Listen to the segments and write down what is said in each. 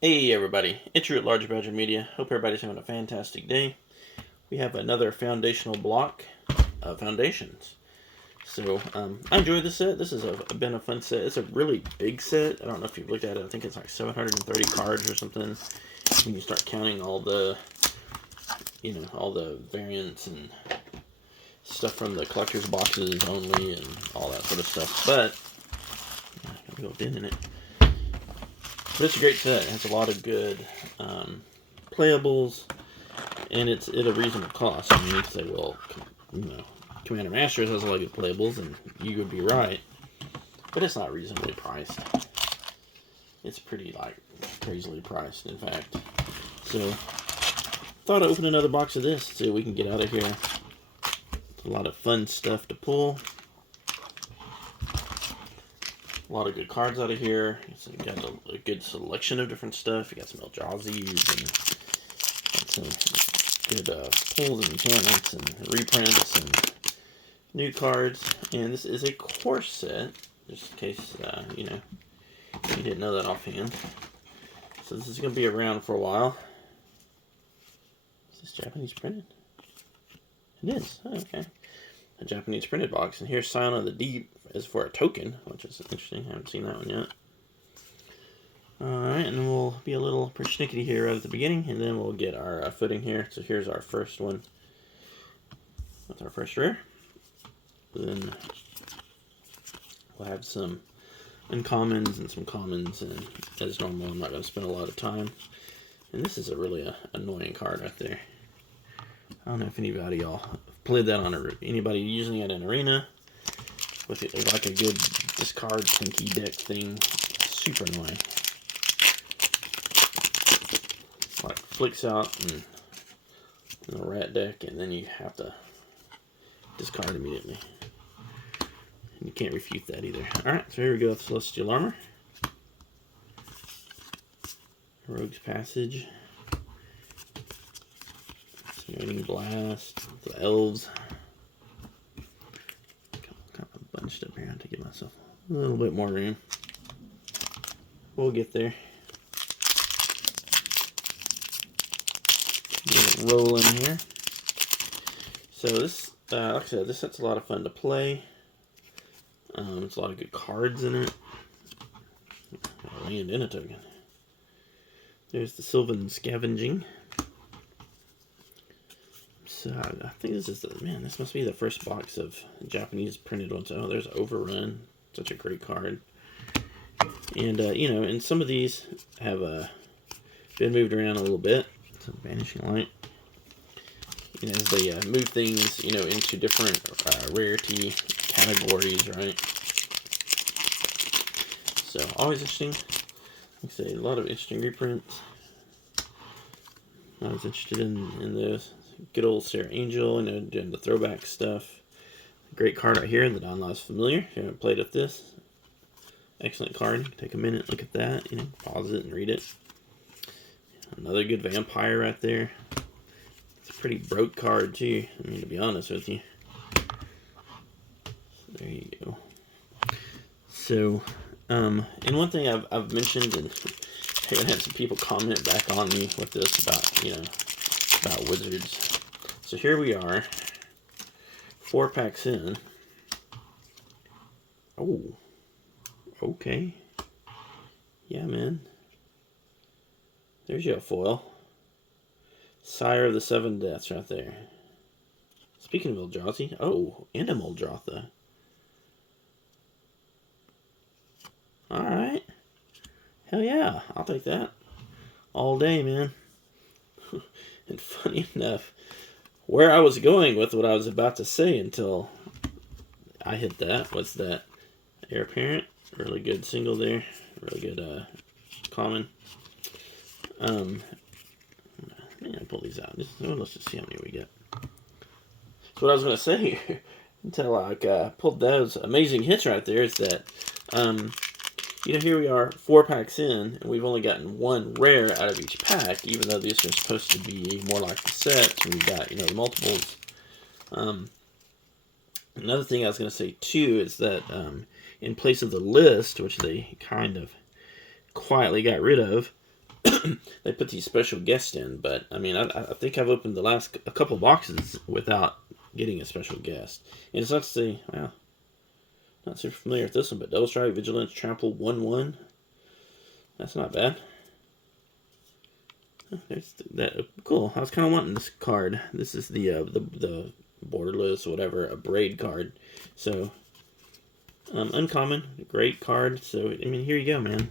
Hey everybody, it's Drew at Large Badger Media. Hope everybody's having a fantastic day. We have another foundational block of foundations. I enjoy this set. This has been a fun set. It's a really big set. I don't know if you've looked at it. I think it's like 730 cards or something. When you start counting all the variants and stuff from the collector's boxes only and all that sort of stuff. But I got a little dent in it. But it's a great set. It has a lot of good playables, and it's at a reasonable cost. I mean, you could say, well, Commander Masters has a lot of good playables, and you would be right. But it's not reasonably priced. It's pretty, crazily priced, in fact. So, thought I'd open another box of this so we can get out of here. It's a lot of fun stuff to pull. A lot of good cards out of here. So you got a good selection of different stuff. You got some Eldrazi's and some good pulls and enchantments and reprints and new cards. And this is a core set, just in case you didn't know that offhand. So this is going to be around for a while. Is this Japanese printed? It is. Oh, okay. A Japanese printed box. And here's Scion of the Deep as for a token, which is interesting. I haven't seen that one yet. Alright, and then we'll be a little persnickety here right at the beginning, and then we'll get our footing here. So here's our first one. That's our first rare. Then we'll have some uncommons and some commons, and as normal, I'm not going to spend a lot of time. And this is a really annoying card right there. I don't know if anybody y'all played that on anybody using it in arena with it like a good discard stinky deck thing. Super annoying. Like flicks out in a rat deck, and then you have to discard immediately. And you can't refute that either. Alright, so here we go with Celestial Armor. Rogue's Passage. Raining Blast. The Elves. Kind of bunched up here to give myself a little bit more room. We'll get there. Get it rolling here. So this, like I said, this set's a lot of fun to play. It's a lot of good cards in it. Land in a token. There's the Sylvan Scavenging. So I think this is this must be the first box of Japanese printed ones. Oh, there's Overrun. Such a great card. And, and some of these have been moved around a little bit. So Vanishing Light. As they move things, into different rarity categories, right? So, always interesting. Like I say, a lot of interesting reprints. I was interested in those. Good old Sarah Angel, doing the throwback stuff. Great card right here, the Don Laws Familiar. If you haven't played with this, excellent card. Take a minute, look at that, pause it and read it. Another good vampire right there. It's a pretty broke card too, to be honest with you. So there you go. So, and one thing I've mentioned, and I've had some people comment back on me with this about Wizards. So here we are, 4 packs in. Oh, okay. Yeah, man. There's your foil. Sire of the Seven Deaths right there. Speaking of Eldrazi, and a Muldrotha. Alright. Hell yeah, I'll take that. All day, man. And funny enough, where I was going with what I was about to say until I hit that was that Heir Apparent. Really good single there. Really good common. Pull these out. Let's just see how many we get. So what I was going to say until I pulled those amazing hits right there is that here we are 4 packs in, and we've only gotten 1 rare out of each pack, even though these are supposed to be more like the sets, and we got the multiples. Another thing I was going to say too is that in place of the list, which they kind of quietly got rid of, they put these special guests in, but I mean, I think I've opened a couple boxes without getting a special guest. And it's not to say, wow, not super familiar with this one, but Double Strike, Vigilance, Trample, 1/1. That's not bad. Oh, there's that. Cool. I was kind of wanting this card. This is the borderless, whatever, a braid card. So, uncommon, great card. So, I mean, here you go, man.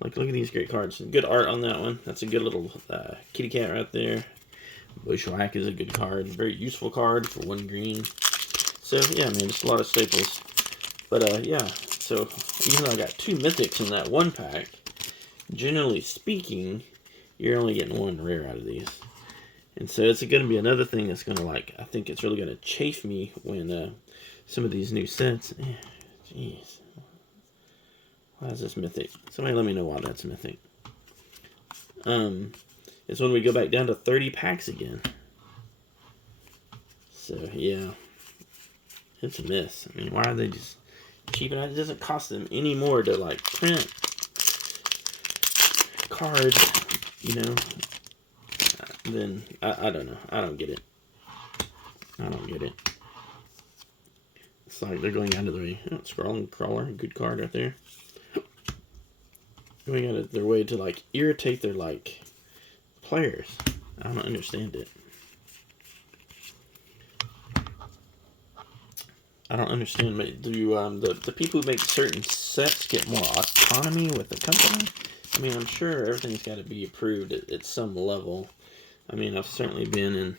Like, look at these great cards. Good art on that one. That's a good little kitty cat right there. Bushwhack is a good card. Very useful card for 1 green. So, yeah, man, just a lot of staples. But, yeah, so even though I got 2 mythics in that 1 pack, generally speaking, you're only getting 1 rare out of these. And so it's going to be another thing that's going to, like, I think it's really going to chafe me when some of these new sets. Jeez. Why is this mythic? Somebody let me know why that's mythic. It's when we go back down to 30 packs again. So, yeah. It's a miss. I mean, why are they just cheaping out? It doesn't cost them any more to, like, print cards, you know. Then, I don't know. I don't get it. I don't get it. It's like they're going out of their way. Oh, Scrawling Crawler, good card right there. Going out of their way to, like, irritate their, like, players. I don't understand it. I don't understand. Do the people who make certain sets get more autonomy with the company? I mean, I'm sure everything's got to be approved at some level. I mean, I've certainly been in,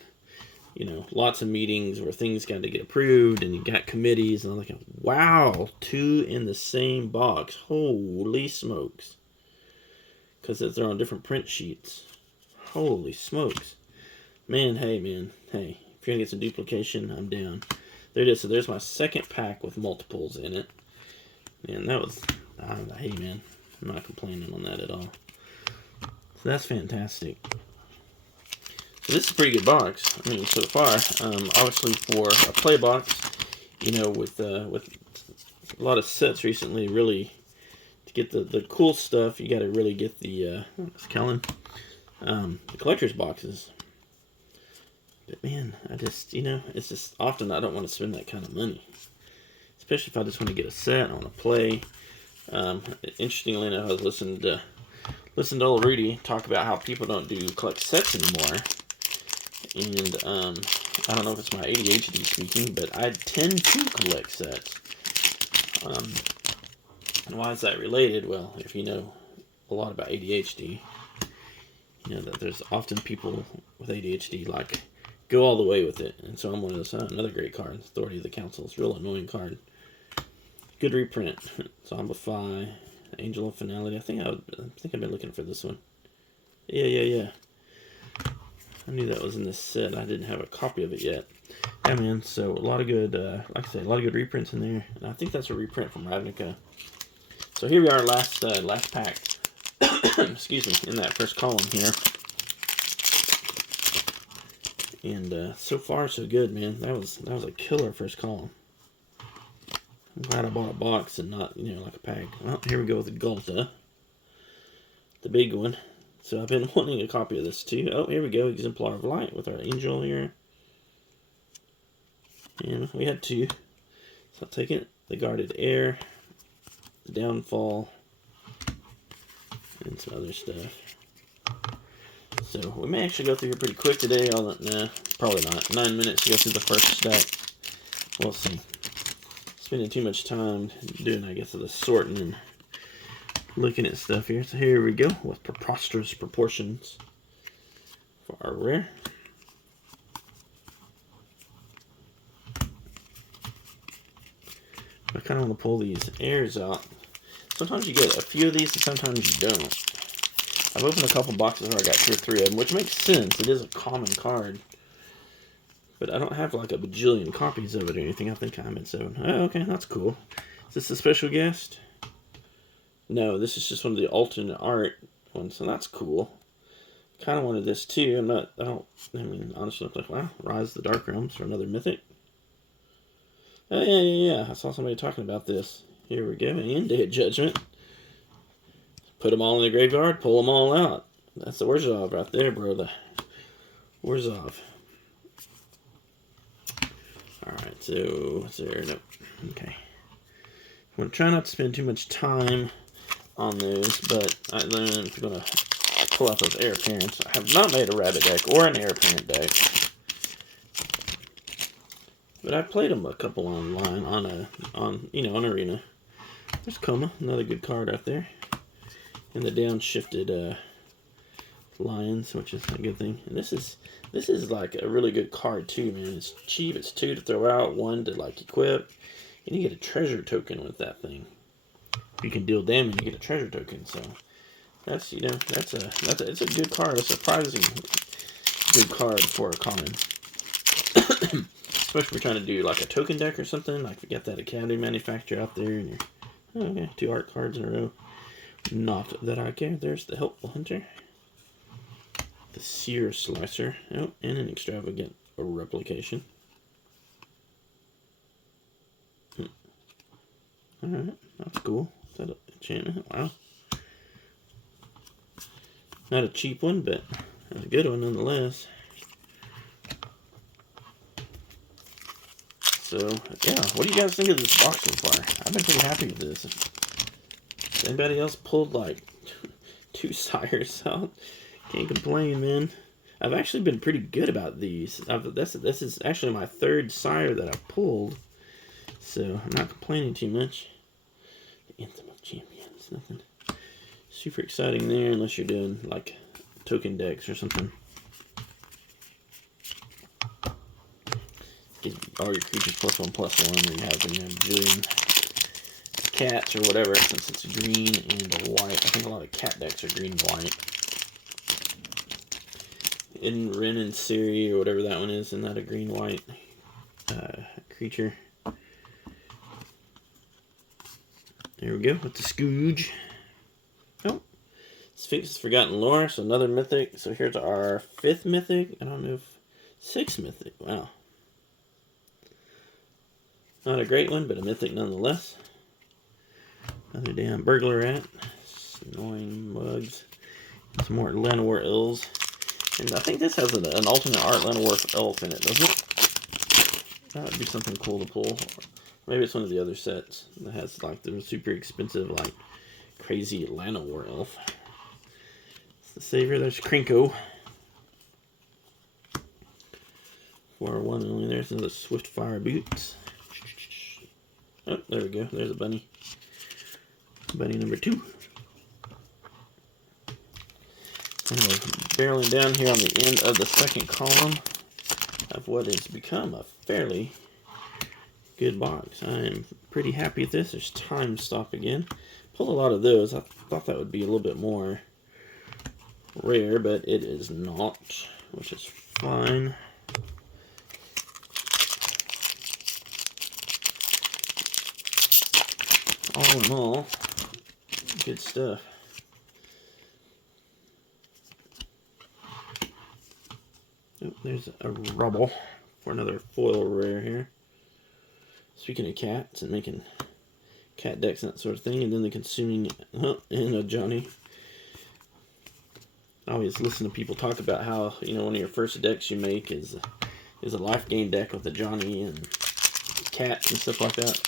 you know, lots of meetings where things got to get approved, and you got committees, and I'm like, wow, 2 in the same box. Holy smokes. Because they're on different print sheets. Holy smokes. Man, hey, if you're going to get some duplication, I'm down. There it is. So there's my second pack with multiples in it. And that was, hey, man, I'm not complaining on that at all. So that's fantastic. So this is a pretty good box. I mean, so far, obviously for a play box, you know, with a lot of sets recently, really, to get the cool stuff, you got to really get the, it's Kellen, the collector's boxes. But man, I just, you know, it's just often I don't want to spend that kind of money. Especially if I just want to get a set, I want to play. Interestingly enough, I was listening to old Rudy talk about how people don't collect sets anymore. And I don't know if it's my ADHD speaking, but I tend to collect sets. And why is that related? Well, if you know a lot about ADHD, you know that there's often people with ADHD like go all the way with it, and so I'm one of those. Another great card, Authority of the Council. It's a real annoying card. Good reprint. Zombify, Angel of Finality. I think I've been looking for this one. Yeah. I knew that was in this set. I didn't have a copy of it yet. Yeah, man. So a lot of good, like I say, a lot of good reprints in there. And I think that's a reprint from Ravnica. So here we are, last pack. Excuse me, in that first column here. And so far, so good, man. That was a killer first column. I'm glad I bought a box and not, you know, like a pack. Well, here we go with the Gulta. The big one. So I've been wanting a copy of this too. Oh, here we go. Exemplar of Light with our angel here. And we had 2. So I'll take it. The Guarded Air. The Downfall. And some other stuff. So we may actually go through here pretty quick today. Nah, probably not. 9 minutes to go through the first stack. We'll see. Spending too much time doing, I guess, the sorting and looking at stuff here. So here we go with Preposterous Proportions for our rare. I kind of want to pull these airs out. Sometimes you get a few of these and sometimes you don't. I've opened a couple boxes where I got 2 or 3 of them, which makes sense. It is a common card. But I don't have like a bajillion copies of it or anything. I think I'm at 7. Oh, okay, that's cool. Is this a special guest? No, this is just one of the alternate art ones, so that's cool. Kind of wanted this too. I mean, honestly, I'm like, wow, Rise of the Dark Realms for another mythic. Oh, yeah. I saw somebody talking about this. Here we go, and Day of Judgment. Put them all in the graveyard, pull them all out. That's the Warzov right there, bro. The Warzov. Alright, so what's there? Nope. Okay. I'm going to try not to spend too much time on those, but I'm going to pull out those Heir Apparents. I have not made a rabbit deck or an Heir Apparent deck. But I played them a couple online on Arena. There's Coma, another good card out there. And the downshifted Lions, which is a good thing. And this is like a really good card too, man. It's cheap. It's 2 to throw out, 1 to like equip, and you get a treasure token with that thing. You can deal damage, you get a treasure token. So that's it's a good card. A surprising good card for a common. Especially if we're trying to do like a token deck or something. Like we got that Academy Manufacturer out there, and you're okay, 2 art cards in a row. Not that I care. There's the Helpful Hunter. The Seer Slicer. Oh, and an Extravagant Replication. Alright, that's cool. Is that an enchantment? Wow. Not a cheap one, but a good one nonetheless. So, yeah, what do you guys think of this box so far? I've been pretty happy with this. If anybody else pulled like 2 sires out, can't complain, man. I've actually been pretty good about these. This is actually my 3rd sire that I've pulled, so I'm not complaining too much. The Anthem of Champions, nothing super exciting there unless you're doing like token decks or something. Gives all your creatures +1/+1, or you have bajillion cats or whatever, since it's green and white. I think a lot of cat decks are green and white. In Ren and Siri, or whatever that one is, isn't that a green-white creature? There we go, with the Scooge. Oh, Sphinx's Forgotten Lore, so another mythic. So here's our 5th mythic. I don't know if 6th mythic. Wow. Not a great one, but a mythic nonetheless. Another damn Burglar Rat. Annoying mugs. Some more Llanowar Elves. And I think this has an alternate art Llanowar Elf in it, doesn't it? That would be something cool to pull. Maybe it's one of the other sets that has like the super expensive, like crazy Llanowar Elf. It's the Savior. There's Krenko. For 1 only. There's another Swiftfire Boots. Oh, there we go. There's a bunny. Bunny number 2. And we're barreling down here on the end of the 2nd column of what has become a fairly good box. I am pretty happy with this. There's Time Stop again. Pulled a lot of those. I thought that would be a little bit more rare, but it is not, which is fine. All in all, good stuff. Oh, there's a Rubble for another foil rare here. Speaking of cats and making cat decks and that sort of thing, and then the Consuming and a Johnny. I always listen to people talk about how, one of your first decks you make is a life gain deck with a Johnny and cats and stuff like that.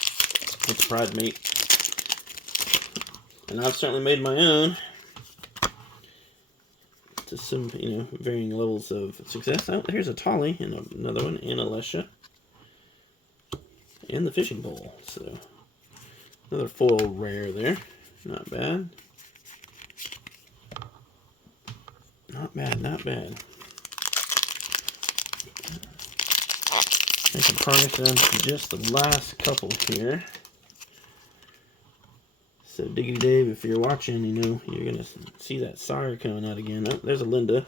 It's a Pride Mate. And I've certainly made my own to some, varying levels of success. Oh, here's a Tolly and another one, and a Lesha. And the Fishing Pole. So, another foil rare there. Not bad. Not bad, not bad. Making progress down to just the last couple here. So, Diggity Dave, if you're watching, you're going to see that sire coming out again. Oh, there's a Linda.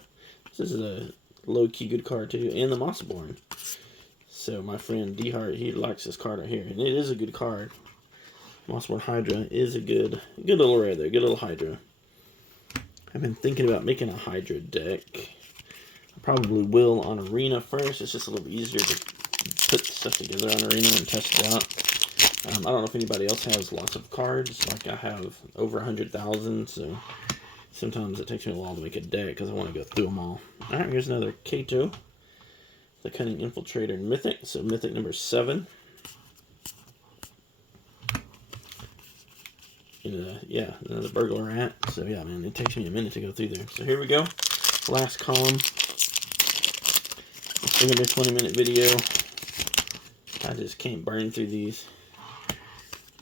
This is a low-key good card, too. And the Mossborn. So, my friend D-Hart, he likes this card right here. And it is a good card. Mossborn Hydra is a good little rare there. Good little Hydra. I've been thinking about making a Hydra deck. I probably will on Arena first. It's just a little easier to put stuff together on Arena and test it out. I don't know if anybody else has lots of cards. Like I have over 100,000, so sometimes it takes me a while to make a deck because I want to go through them all. Alright, here's another Kato, the Cunning Infiltrator Mythic. So Mythic number 7. Yeah, another Burglar Rat. So yeah, man, it takes me a minute to go through there. So here we go. Last column. It's going to be a 20-minute video. I just can't burn through these.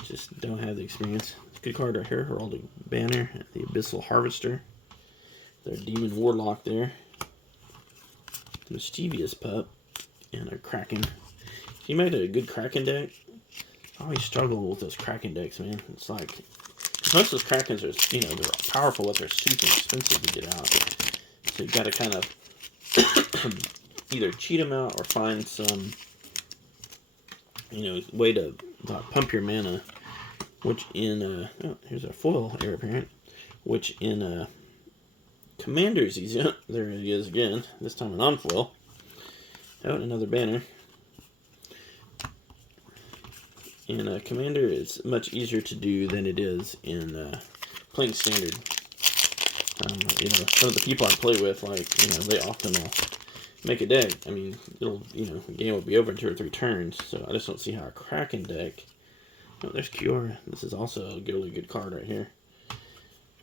Just don't have the experience. Good card right here. Heraldic Banner, the Abyssal Harvester. Their Demon Warlock there. The Mischievous Pup. And a Kraken. He made a good Kraken deck. I always struggle with those Kraken decks, man. It's like, most of those Krakens are, you know, they're powerful, but they're super expensive to get out. So you gotta kind of either cheat them out or find some, you know, way to pump your mana. Which in, oh, here's our foil Heir Apparent. Which in Commanders, there he is again. This time a non-foil. Oh, another banner. In Commander, it's much easier to do than it is in playing Standard. You know, some of the people I play with, like, you know, they often will make a deck. I mean, it'll, you know, the game will be over in 2 or 3 turns, so I just don't see how a Kraken deck... Oh, there's Kiora. This is also a really good card right here.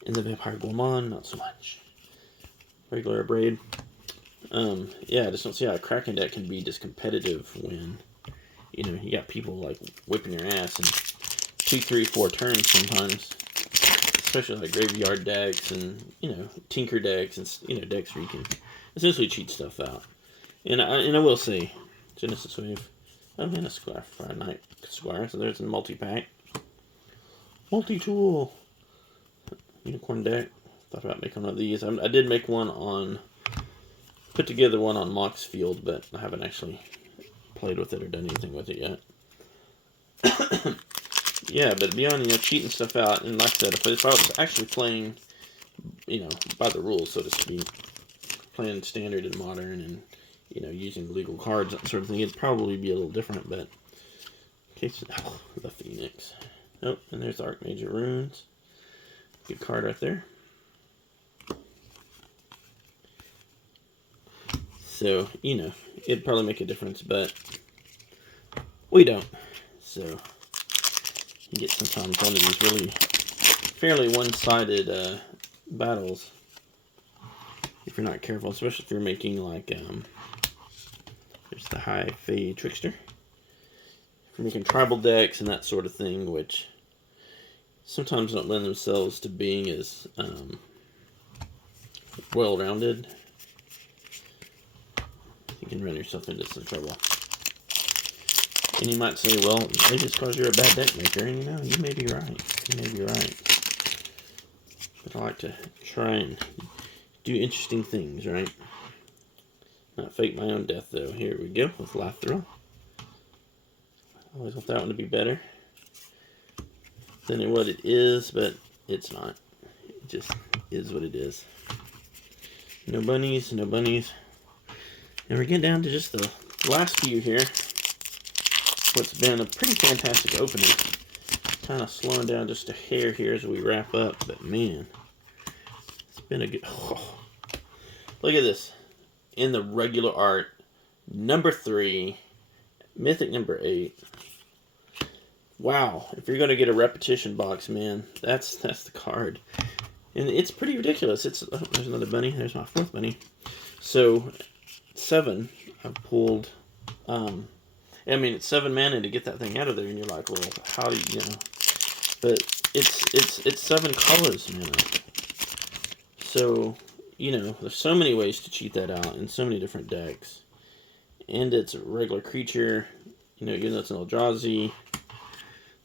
And the Vampire Gourmand, not so much. Regular Braid. Yeah, I just don't see how a Kraken deck can be this competitive when, you know, you got people like whipping your ass in 2, 3, 4 turns sometimes. Especially like graveyard decks and, you know, tinker decks and, you know, decks where you can essentially cheat stuff out. And I will say, Genesis Wave. Oh, man, a Squire for a Night Squire. So there's a multi-pack. Multi-tool. Unicorn deck. Thought about making one of these. I did make one on, put together one on Mox Field, but I haven't actually played with it or done anything with it yet. Yeah, but beyond, you know, cheating stuff out, and like I said, if I was actually playing, you know, by the rules, so to speak, playing Standard and Modern and, you know, using legal cards, that sort of thing, it'd probably be a little different, but, okay, so, oh, the Phoenix. Oh, and there's the Archmage Runes. Good card right there. So, you know, it'd probably make a difference, but we don't. So, you get sometimes one of these really fairly one-sided battles if you're not careful, especially if you're making like, there's the High Fae Trickster. If you're making tribal decks and that sort of thing, which sometimes don't lend themselves to being as well-rounded, you can run yourself into some trouble. And you might say, well, maybe it's because you're a bad deck maker, and you know, you may be right. You may be right. But I like to try and do interesting things, right? Not fake my own death, though. Here we go with Lathril. I always want that one to be better than what it is, but it's not. It just is what it is. No bunnies, no bunnies. And we're getting down to just the last few here. What's been a pretty fantastic opening. Kind of slowing down just a hair here as we wrap up, but man, it's been a good... Oh, look at this. In the regular art, number 3, Mythic number 8. Wow, if you're going to get a repetition box, man, that's the card. And it's pretty ridiculous. It's, oh, there's another bunny. There's my 4th bunny. So, 7, I've pulled... I mean, it's 7 mana to get that thing out of there, and you're like, well, how do you know? But it's 7 colors mana. So, you know, there's so many ways to cheat that out in so many different decks. And it's a regular creature, you know, even though it's an Eldrazi.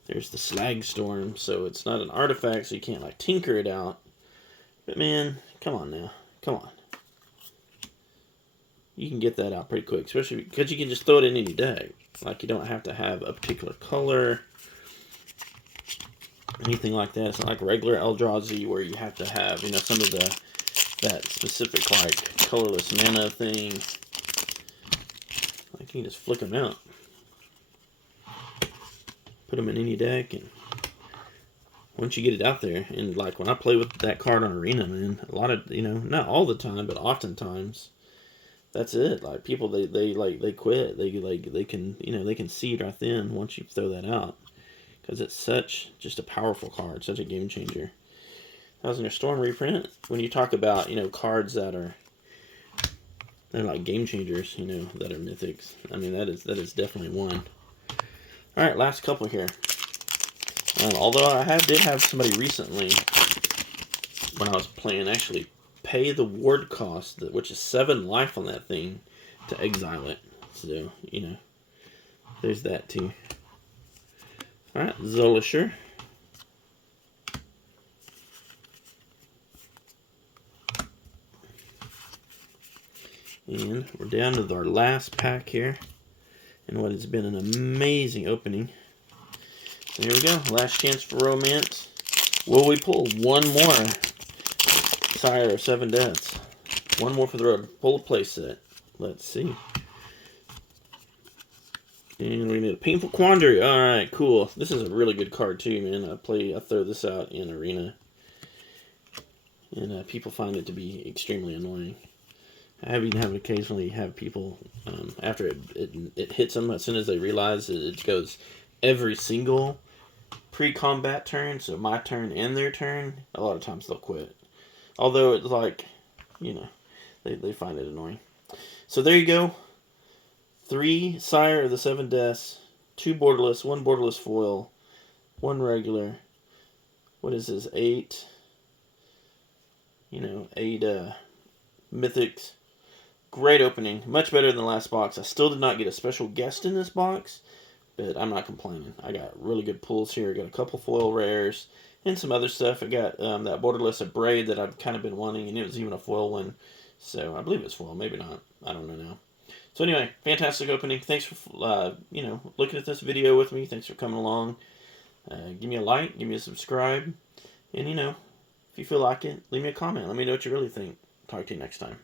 There's the Slag Storm, so it's not an artifact, so you can't, like, tinker it out. But, man, come on now. Come on. You can get that out pretty quick, especially because you can just throw it in any deck. Like, you don't have to have a particular color, anything like that. It's not like regular Eldrazi where you have to have, you know, some of that specific, like, colorless mana thing. Like, you can just flick them out. Put them in any deck, and once you get it out there. And like when I play with that card on Arena, man, a lot of, not all the time, but oftentimes, that's it. Like people, they quit. They can, they can see it right then once you throw that out, because it's such just a powerful card, such a game changer. That was in your Storm reprint. When you talk about, cards they're like game changers, that are mythics. I mean, that is definitely one. All right, last couple here. Although I did have somebody recently, when I was playing, actually pay the ward cost, which is 7 life on that thing, to exile it. So, there's that too. Alright, Zolisher. And we're down to our last pack here, and what has been an amazing opening. So here we go, last chance for romance. Will we pull one more Sire of 7 Deaths? One more for the road. Pull a play set. Let's see. And we need a Painful Quandary. Alright, cool. This is a really good card too, man. I throw this out in Arena, and people find it to be extremely annoying. I have even occasionally have people, after it hits them, as soon as they realize it goes every single pre-combat turn, so my turn and their turn, a lot of times they'll quit. Although it's like, they find it annoying. So there you go. 3 Sire of the 7 Deaths, 2 borderless, 1 borderless foil, 1 regular. What is this? 8. 8 mythics. Great opening. Much better than the last box. I still did not get a special guest in this box, but I'm not complaining. I got really good pulls here. I got a couple foil rares and some other stuff. I got that borderless Abrade that I've kind of been wanting, and it was even a foil one. So I believe it's foil. Maybe not. I don't know now. So anyway, fantastic opening. Thanks for looking at this video with me. Thanks for coming along. Give me a like. Give me a subscribe. And if you feel like it, leave me a comment. Let me know what you really think. Talk to you next time.